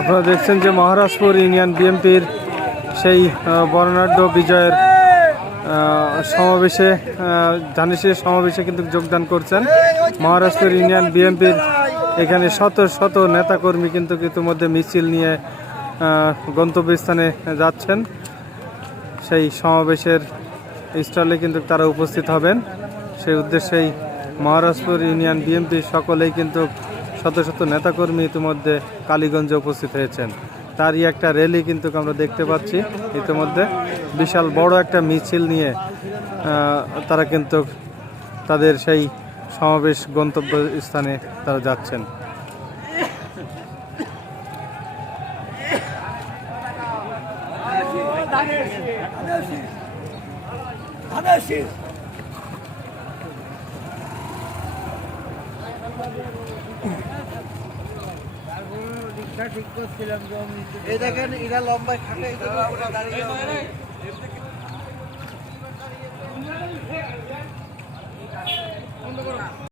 আপনারা দেখছেন যে মহারাজপুর ইউনিয়ন বিএনপির সেই বর্ণাঢ্য বিজয়ের সমাবেশে ধানেশীর সমাবেশে কিন্তু যোগদান করছেন মহারাজপুর ইউনিয়ন বিএনপির। এখানে শত শত নেতাকর্মী কিন্তু ইতিমধ্যে মিছিল নিয়ে গন্তব্যস্থানে যাচ্ছেন। সেই সমাবেশের স্টলে কিন্তু তারা উপস্থিত হবেন। সেই উদ্দেশ্যেই মহারাজপুর ইউনিয়ন বিএনপি সকলেই কিন্তু শত শত নেতাকর্মী ইতিমধ্যে কালীগঞ্জে উপস্থিত হয়েছেন। তারই একটা র্যালি কিন্তু আমরা দেখতে পাচ্ছি। ইতিমধ্যে বিশাল বড় একটা মিছিল নিয়ে তারা কিন্তু তাদের সেই সমাবেশ গন্তব্য স্থানে তারা যাচ্ছেন। ঠিক করছিলাম এই দেখেন এরা লম্বায় খাটে